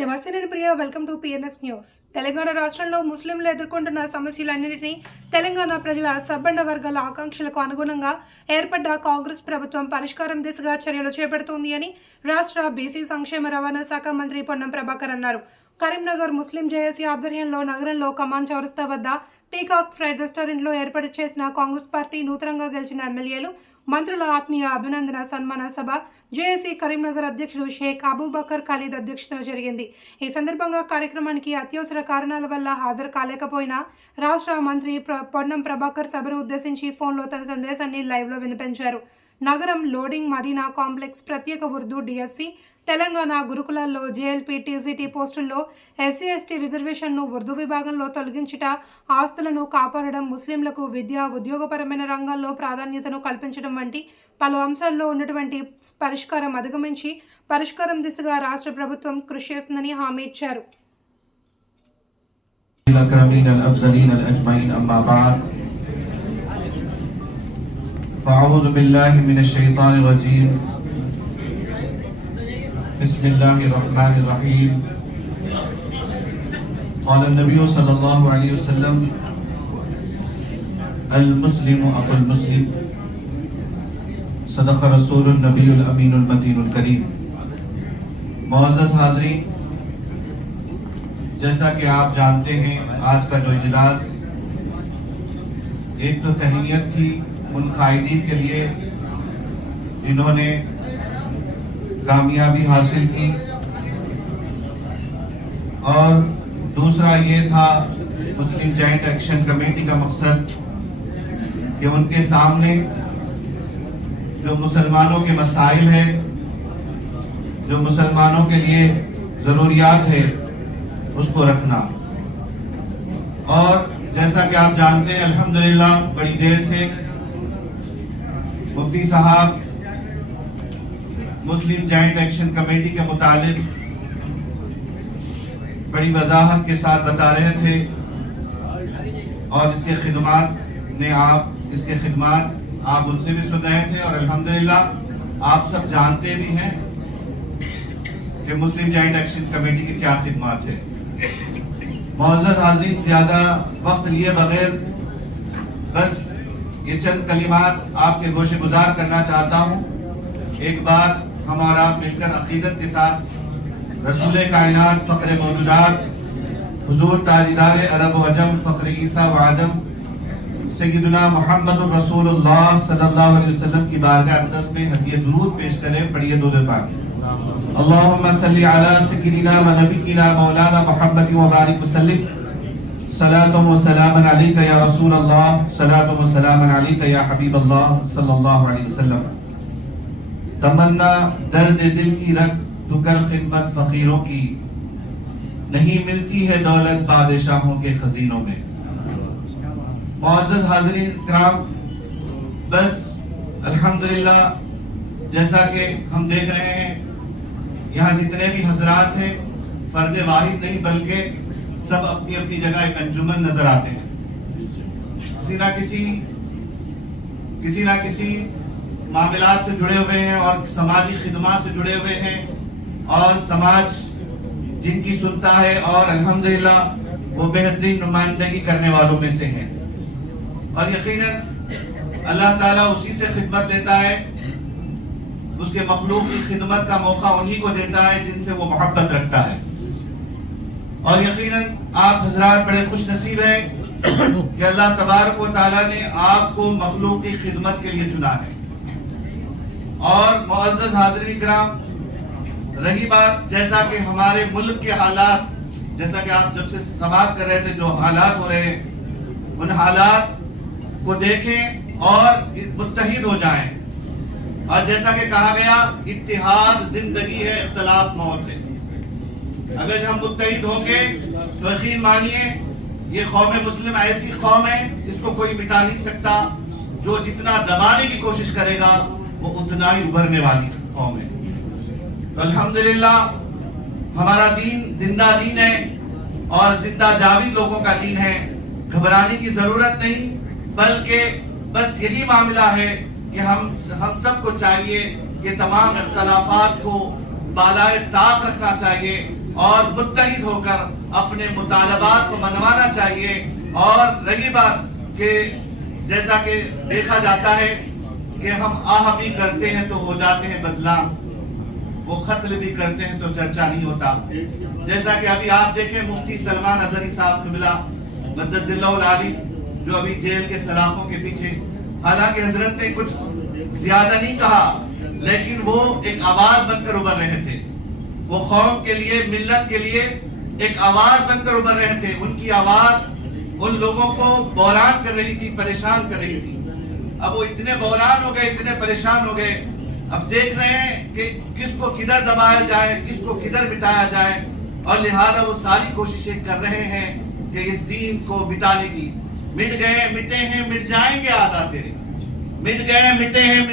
నమస్తే, నేను Priya. Welcome to PNS news. Telangana రాష్ట్రంలో ముస్లింలు ఎదుర్కొంటున్న సమస్యలన్నింటినీ తెలంగాణ ప్రజల సబ్బండ వర్గాల ఆకాంక్షలకు అనుగుణంగా ఏర్పడ్డ కాంగ్రెస్ ప్రభుత్వం పరిష్కారం దిశగా చర్యలు చేపడుతోంది అని రాష్ట్ర బీసీ సంక్షేమ రవాణా శాఖ మంత్రి పొన్నం ప్రభాకర్ అన్నారు. కరీంనగర్ ముస్లిం జేఏసీ ఆధ్వర్యంలో నగరంలో కమాన్ చౌరస్తా వద్ద పీకాక్ ఫ్రైడ్ రెస్టారెంట్లో ఏర్పాటు చేసిన కాంగ్రెస్ పార్టీ నూతనంగా గెలిచిన ఎమ్మెల్యేలు మంత్రుల ఆత్మీయ అభినందన సన్మాన సభ జేఏసీ కరీంనగర్ అధ్యక్షుడు షేక్ అబూబకర్ ఖలీద్ అధ్యక్షతన జరిగింది. ఈ సందర్భంగా కార్యక్రమానికి అత్యవసర కారణాల వల్ల హాజరు కాలేకపోయినా రాష్ట్ర మంత్రి పొన్నం ప్రభాకర్ సభను ఉద్దేశించి ఫోన్లో తన సందేశాన్ని లైవ్లో వినిపించారు. నగరం లోడింగ్ మదీనా కాంప్లెక్స్ ప్రత్యేక ఉర్దూ డిఎస్సి తెలంగాణ గురుకులాల్లో జేఎల్పీ టీజీటీ పోస్టుల్లో ఎస్సీ ఎస్టీ రిజర్వేషన్ను ఉర్దూ విభాగంలో తొలగించుట, ఆస్తులను కాపాడడం, ముస్లింలకు విద్య ఉద్యోగపరమైన రంగాల్లో ప్రాధాన్యతను కల్పించడం వంటి పలు అంశాల్లో ఉన్నటువంటి పరిష్కారం అధిగమించి పరిష్కారం దిశగా రాష్ట్ర ప్రభుత్వం కృషి చేస్తుందని హామీ ఇచ్చారు. بسم الله الرحمن الرحيم. قال النبي صلى الله عليه وسلم المسلم أخو المسلم صدق رسول النبي الأمين المتين الكريم. معزز حاضرین، جیسا کہ آپ جانتے ہیں آج کا جو اجلاس ایک تو تہنیت تھی ان قائدین کے لیے جنہوں نے کامیابی حاصل کی، اور دوسرا یہ تھا مسلم جوائنٹ ایکشن کمیٹی کا مقصد کہ ان کے سامنے جو مسلمانوں کے مسائل ہیں، جو مسلمانوں کے لیے ضروریات ہے، اس کو رکھنا. اور جیسا کہ آپ جانتے ہیں الحمدللہ بڑی دیر سے مفتی صاحب مسلم جوائنٹ ایکشن کمیٹی کے متعلق بڑی وضاحت کے ساتھ بتا رہے تھے، اور اس کے خدمات آپ ان سے بھی سن رہے تھے، اور الحمدللہ آپ سب جانتے بھی ہیں کہ مسلم جوائنٹ ایکشن کمیٹی کی کیا خدمات ہے. معزز حاضرین، زیادہ وقت لیے بغیر بس یہ چند کلمات آپ کے گوشے گزار کرنا چاہتا ہوں. ایک بار ہمارا مل کر عقیدت کے ساتھ رسول کائنات فخر موجودات حضور تاجدار عرب و عجم فخر عیسیٰ و عجم سیدنا محمد رسول اللہ صلی اللہ علیہ وسلم کی بارگاہ اقدس میں ہدیہ درود پیش کریں. پڑھیے درود پاک. اللہم صلی علی سیدنا و نبینا مولانا محمد و بارک وسلم. صلاۃ و سلام علیک یا رسول اللہ، صلاۃ و سلام علیک یا حبیب اللہ صلی اللہ علیہ وسلم. تمنا درد دل کی رکھ تو کر خدمت فقیروں کی، نہیں ملتی ہے دولت بادشاہوں کے خزینوں میں. معزز حاضرین کرام، بس الحمدللہ جیسا کہ ہم دیکھ رہے ہیں یہاں جتنے بھی حضرات ہیں فرد واحد نہیں بلکہ سب اپنی اپنی جگہ ایک انجمن نظر آتے ہیں. کسی نہ کسی معاملات سے جڑے ہوئے ہیں اور سماجی خدمات سے جڑے ہوئے ہیں، اور سماج جن کی سنتا ہے، اور الحمدللہ وہ بہترین نمائندگی کرنے والوں میں سے ہیں. اور یقیناً اللہ تعالیٰ اسی سے خدمت دیتا ہے، اس کے مخلوق کی خدمت کا موقع انہی کو دیتا ہے جن سے وہ محبت رکھتا ہے. اور یقیناً آپ حضرات بڑے خوش نصیب ہیں کہ اللہ تبارک و تعالیٰ نے آپ کو مخلوق کی خدمت کے لیے چنا ہے. اور معزز حاضرین کرام، رہی بات جیسا کہ ہمارے ملک کے حالات، جیسا کہ آپ جب سے سماعت کر رہے تھے جو حالات ہو رہے ہیں، ان حالات کو دیکھیں اور متحد ہو جائیں. اور جیسا کہ کہا گیا اتحاد زندگی ہے، اختلاف موت ہے. اگر ہم متحد ہوں گے تو یقین مانیے یہ قوم مسلم ایسی قوم ہے اس کو کوئی مٹا نہیں سکتا. جو جتنا دبانے کی کوشش کرے گا وہ اتنا ہی ابھرنے والی قوم ہے. تو الحمدللہ ہمارا دین زندہ دین ہے، اور زندہ جاوید لوگوں کا دین ہے. گھبرانے کی ضرورت نہیں، بلکہ بس یہی معاملہ ہے کہ ہم سب کو چاہیے کہ تمام اختلافات کو بالائے طاق رکھنا چاہیے، اور متحد ہو کر اپنے مطالبات کو منوانا چاہیے. اور رہی بات کہ جیسا کہ دیکھا جاتا ہے کہ ہم آہ بھی کرتے ہیں تو ہو جاتے ہیں بدنام, وہ قتل بھی کرتے ہیں تو چرچا نہیں ہوتا. جیسا کہ ابھی آپ دیکھیں مفتی سلمان اظہری صاحب قبلہ مدد اللہ العالی جو ابھی جیل کے سلاخوں کے پیچھے, حالانکہ حضرت نے کچھ زیادہ نہیں کہا لیکن وہ ایک آواز بن کر ابھر رہے تھے. وہ قوم کے لیے, ملت کے لیے ایک آواز بن کر ابھر رہے تھے. ان کی آواز ان لوگوں کو بحران کر رہی تھی, پریشان کر رہی تھی. اب وہ اتنے بحران ہو گئے, اتنے پریشان ہو گئے, اب دیکھ رہے ہیں کہ کس کو کدھر دبایا جائے, کس کو کدھر مٹایا جائے, اور لہذا وہ ساری کوششیں کر رہے ہیں کہ اس دین کو مٹانے کی. مٹ گئے, مٹے ہیں, مٹ جائیں گے آدھا تیرے, مٹ گئے, مٹے ہیں.